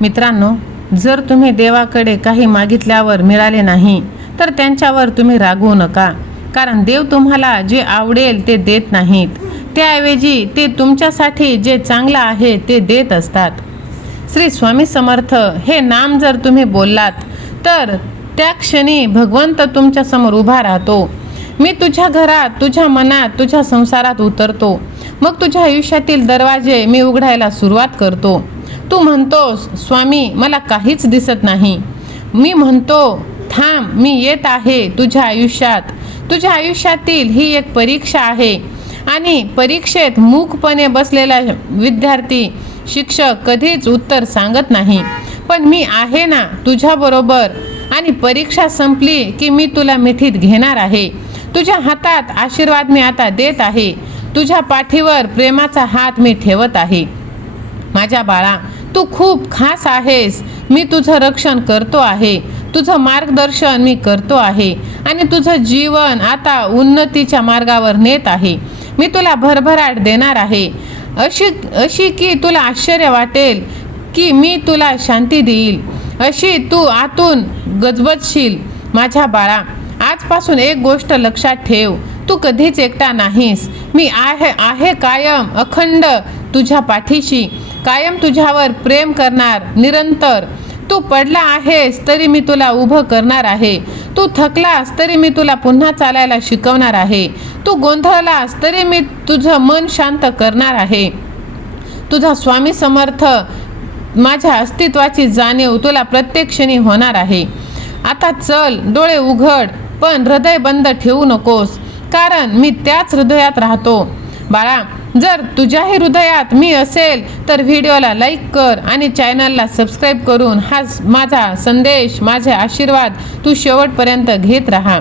मित्रांनो जर तुम्ही देवाकडे काही मागितल्यावर मिळाले नाही तर त्यांच्यावर तुम्ही रागवू नका. कारण देव तुम्हाला जे आवडेल ते देत नाहीत. त्याऐवजी ते तुमच्यासाठी जे चांगलं आहे ते देत असतात. श्री स्वामी समर्थ हे नाम जर तुम्ही बोललात तर त्या क्षणी भगवंत तुमच्यासमोर उभा राहतो. मी तुझ्या घरात तुझ्या मनात तुझ्या संसारात उतरतो. मग तुझ्या आयुष्यातील दरवाजे मी उघडायला सुरुवात करतो. तू म्हणतोस स्वामी मला काहीच दिसत नाही. मी म्हणतो थांब मी येत आहे तुझ्या आयुष्यात. तुझ्या आयुष्यातील ही एक परीक्षा आहे. आणि परीक्षेत मूकपणे बसलेला विद्यार्थी शिक्षक कधीच उत्तर सांगत नाही. पण मी आहे ना तुझ्याबरोबर आणि परीक्षा संपली की मी तुला मिठीत घेणार आहे. तुझ्या हातात आशीर्वाद मी आता देत आहे. तुझ्या पाठीवर प्रेमाचा हात मी ठेवत आहे. माझ्या बाळा तू खूप खास आहेस. मी तुझं रक्षण करतो आहे. तुझं मार्गदर्शन मी करतो आहे. आणि तुझं जीवन आता उन्नतीच्या मार्गावर नेत आहे. मी तुला भरभराट देणार आहे. अशी अशी की तुला आश्चर्य वाटेल की मी तुला शांती देईल. अशी तू आतून गजबजशील माझ्या बाळा. आजपासून एक गोष्ट लक्षात ठेव. तू कधीच एकटा नाहीस. मी आहे आहे कायम अखंड तुझ्या पाठीशी. कायम तुझ्यावर प्रेम करणार निरंतर. तू पडला आहेस तरी मी तुला उभं करणार आहे. तू थकलास तरी मी तुला पुन्हा चालायला शिकवणार आहे. तू गोंधळलास तरी मी तुझं मन शांत करणार आहे. तुझा स्वामी समर्थ माझ्या अस्तित्वाची जाणीव तुला प्रत्येक क्षणी होणार आहे. आता चल डोळे उघड पण हृदय बंद ठेवू नकोस कारण मी त्याच हृदयात राहतो. बाळा जर तुझ्याही हृदयात मी असेल तर व्हिडिओला लाईक कर आणि चॅनलला सबस्क्राईब करून हा माझा संदेश माझे आशीर्वाद तू शेवटपर्यंत घेत राहा.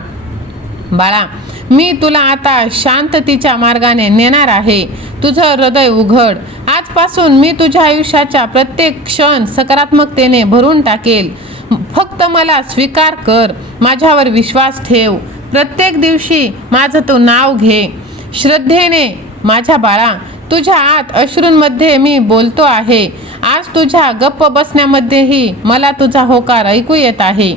बाळा मी तुला आता शांततेच्या मार्गाने नेणार आहे. तुझं हृदय उघड. आजपासून मी तुझ्या आयुष्याच्या प्रत्येक क्षण सकारात्मकतेने भरून टाकेल. फक्त मला स्वीकार कर. माझ्यावर विश्वास ठेव. प्रत्येक दिवशी माझं तू नाव घे. श्रद्धेने माझ्या बाळा तुझ्या आत अश्रूंमध्ये मी बोलतो आहे. आज तुझ्या गप्प बसण्यामध्येही मला तुझा होकार ऐकू येत आहे.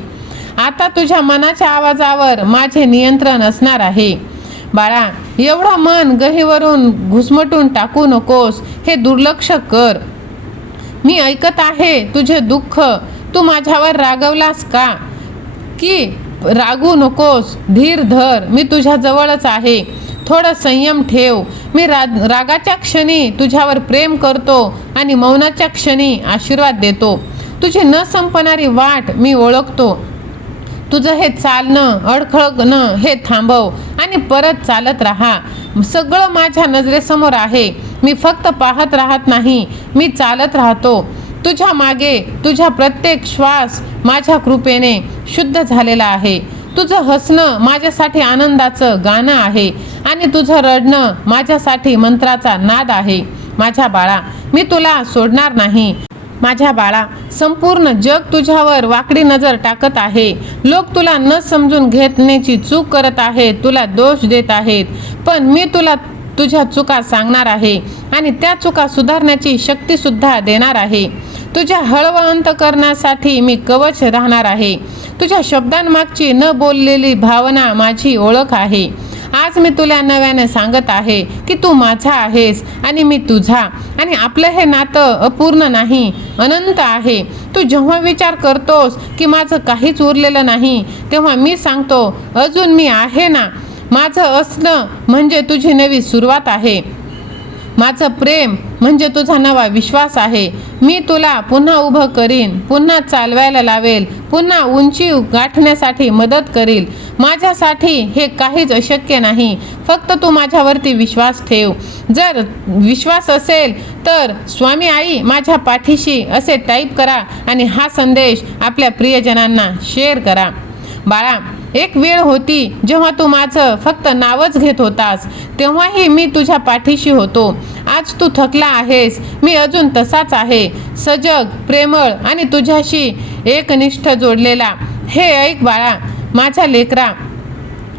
आता तुझ्या मनाच्या आवाजावर माझे नियंत्रण असणार आहे. बाळा एवढं मन गहीवरून घुसमटून टाकू नकोस हे दुर्लक्ष कर. मी ऐकत आहे तुझे दुःख. तू माझ्यावर रागवलास का? की रागू नकोस धीर धर. मी तुझ्याजवळच आहे. थोडं संयम ठेव. मी रा रागाच्या क्षणी तुझ्यावर प्रेम करतो आणि मौनाच्या क्षणी आशीर्वाद देतो. तुझी न संपणारी वाट मी ओळखतो. तुझं हे चालणं अडखळणं हे थांबव आणि परत चालत राहा. सगळं माझ्या नजरेसमोर आहे. मी फक्त पाहत राहत नाही. मी चालत राहतो. तुझ्या मागे तुझ्या प्रत्येक श्वास माझ्या कृपेने शुद्ध झालेला आहे. तुझं हसणं माझ्यासाठी आनंदाचं गाणं आहे आणि तुझं रडणं माझ्यासाठी मंत्राचा नाद आहे. माझ्या बाळा मी तुला सोडणार नाही. माझ्या बाळा संपूर्ण जग तुझ्यावर वाकडी नजर टाकत आहे. लोक तुला न समजून घेण्याची चूक करत आहेत तुला दोष देत आहेत. पण मी तुला तुझ्या चुका सांगणार आहे आणि त्या चुका सुधारण्याची शक्तीसुद्धा देणार आहे. तुझ्या हळवंत करण्यासाठी मी कवच राहणार आहे. तुझ्या शब्दांमागची न बोललेली भावना माझी ओळख आहे. आज मी तुला नव्याने सांगत आहे की तू माझा आहेस आणि मी तुझा. आणि आपलं हे नातं अपूर्ण नाही अनंत आहे. तू जेव्हा विचार करतोस की माझं काहीच उरलेलं नाही तेव्हा मी सांगतो अजून मी आहे ना. माझं असणं म्हणजे तुझी नवी सुरुवात आहे. माझं प्रेम म्हणजे तुझा नवा विश्वास आहे. मी तुला पुन्हा उभं करीन पुन्हा चालवायला लावेल पुन्हा उंची गाठण्यासाठी मदत करील. माझ्यासाठी हे काहीच अशक्य नाही. फक्त तू माझ्यावरती विश्वास ठेव. जर विश्वास असेल तर स्वामी आई माझ्या पाठीशी असे टाईप करा आणि हा संदेश आपल्या प्रियजनांना शेअर करा. बाळा एक वेळ होती जेव्हा तू माझं फक्त नावच घेत होतास. तेव्हाही मी तुझ्या पाठीशी होतो. आज तू थकला आहेस. मी अजून तसाच आहे. सजग प्रेमळ आणि तुझ्याशी एकनिष्ठ जोडलेला. हे ऐक बाळा माझ्या लेकरा.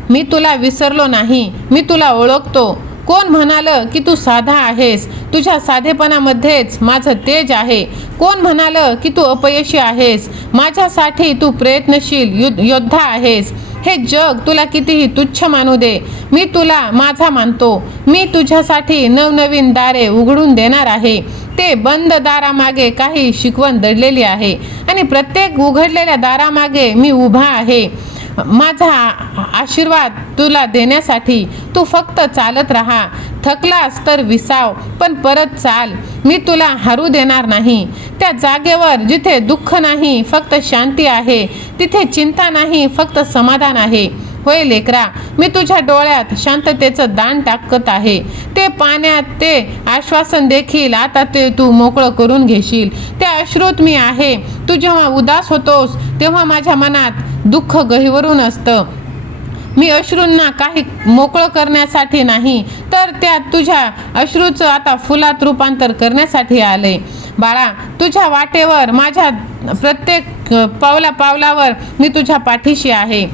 मी तुला विसरलो नाही. मी तुला ओळखतो. कोण म्हणालं की तू साधा आहेस? तुझ्या साधेपणामध्येच माझं तेज आहे. कोण म्हणालं की तू अपयशी आहेस? माझ्यासाठी तू प्रयत्नशील युद्ध योद्धा आहेस. हे जग तुला कितीही तुच्छ मानू दे मी तुला माझा मानतो. मी तुझ्यासाठी नवनवीन दारे उघडून देणार आहे. ते बंद दारामागे काही शिकवण दडलेली आहे आणि प्रत्येक उघडलेल्या दारामागे मी उभा आहे. माझा आशीर्वाद तुला देण्यासाठी तू फक्त चालत राहा. थकलास तर विसाव पण परत चाल. मी तुला हरू देणार नाही. त्या जागेवर जिथे दुःख नाही फक्त शांती आहे तिथे चिंता नाही फक्त समाधान आहे. होय लेकरा मी तुझ्या डोळ्यात शांततेचं दान टाकत आहे. ते पाण्यात ते आश्वासन देखील आता ते तू मोकळं करून घेशील. त्या अश्रुत मी आहे. तू जेव्हा उदास होतोस तेव्हा माझ्या मनात दुःख गहिवरून असतं. मी अश्रूंना काही मोकळं करण्यासाठी नाही तर त्या तुझ्या अश्रूचं आता फुलात रूपांतर करण्यासाठी आले. बाळा तुझ्या वाटेवर माझ्या प्रत्येक पावला पावलावर मी तुझ्या पाठीशी आहे.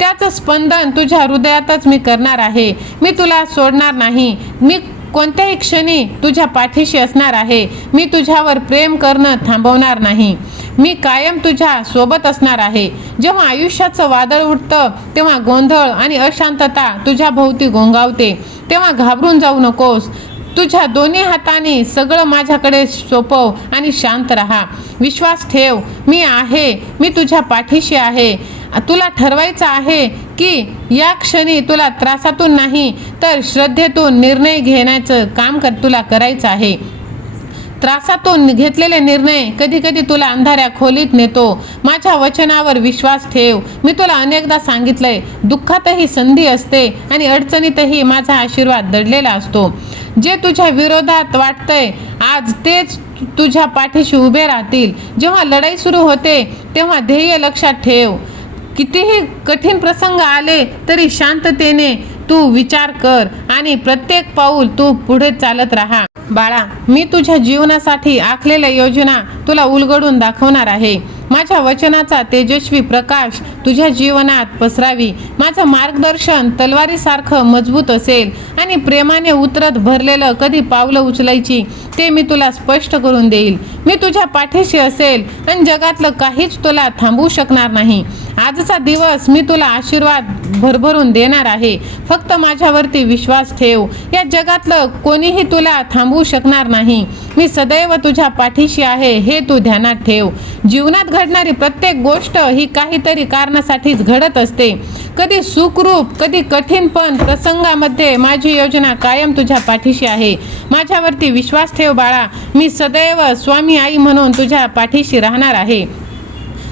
त्याचं स्पंदन तुझ्या हृदयातच मी करणार आहे. मी तुला सोडणार नाही. मी कोणत्याही क्षणी तुझ्या पाठीशी असणार आहे. मी तुझ्यावर प्रेम करणं थांबवणार नाही. मी कायम तुझ्या सोबत असणार आहे. जेव्हा आयुष्याचं वादळ उठतं तेव्हा गोंधळ आणि अशांतता तुझ्या भोवती गोंगावते. तेव्हा घाबरून जाऊ नकोस. तुझ्या दोन्ही हाताने सगळं माझ्याकडे सोपव आणि शांत राहा. विश्वास ठेव मी आहे मी तुझ्या पाठीशी आहे. तुला ठरवायचं आहे की या क्षणी तुला त्रासातून नाही तर श्रद्धेतून निर्णय घेण्याचं काम कर तुला करायचं आहे. त्रासातून घेतलेले निर्णय कधी कधी तुला अंधाऱ्या खोलीत नेतो. माझ्या वचनावर विश्वास ठेव. मी तुला अनेकदा सांगितलंय दुःखातही संधी असते आणि अडचणीतही माझा आशीर्वाद दडलेला असतो. जे तुझ्या विरोधात वाटतंय आज तेच तुझ्या पाठीशी उभे राहतील. जेव्हा लढाई सुरू होते तेव्हा ध्येय लक्षात ठेव. कितीही कठीण प्रसंग आले तरी शांततेने तू विचार कर आणि प्रत्येक पाऊल तू पुढे चालत राहा. बाळा मी तुझ्या जीवनासाठी आखलेल्या योजना तुला उलगडून दाखवणार आहे. माझ्या वचनाचा तेजस्वी प्रकाश तुझ्या जीवनात पसरावी. माझं मार्गदर्शन तलवारीसारखं मजबूत असेल आणि प्रेमाने उतरत भरलेलं कधी पावलं उचलायची ते मी तुला स्पष्ट करून देईल. मी तुझ्या पाठीशी असेल आणि जगातलं काहीच तुला थांबवू शकणार नाही. आजचा दिवस मी तुला आशीर्वाद भरभरून देणार आहे. फक्त माझ्यावरती विश्वास ठेव. या जगातलं कोणीही तुला थांबवू शकणार नाही. मी सदैव तुझ्या पाठीशी आहे हे तू ध्यानात ठेव. जीवनात घडणारी प्रत्येक गोष्ट ही काहीतरी कारणासाठीच घडत असते. कधी सुखरूप कधी कठीण पण प्रसंगामध्ये माझी योजना कायम तुझ्या पाठीशी आहे. माझ्यावरती विश्वास ठेव बाळा. मी सदैव स्वामी आई म्हणून तुझ्या पाठीशी राहणार आहे.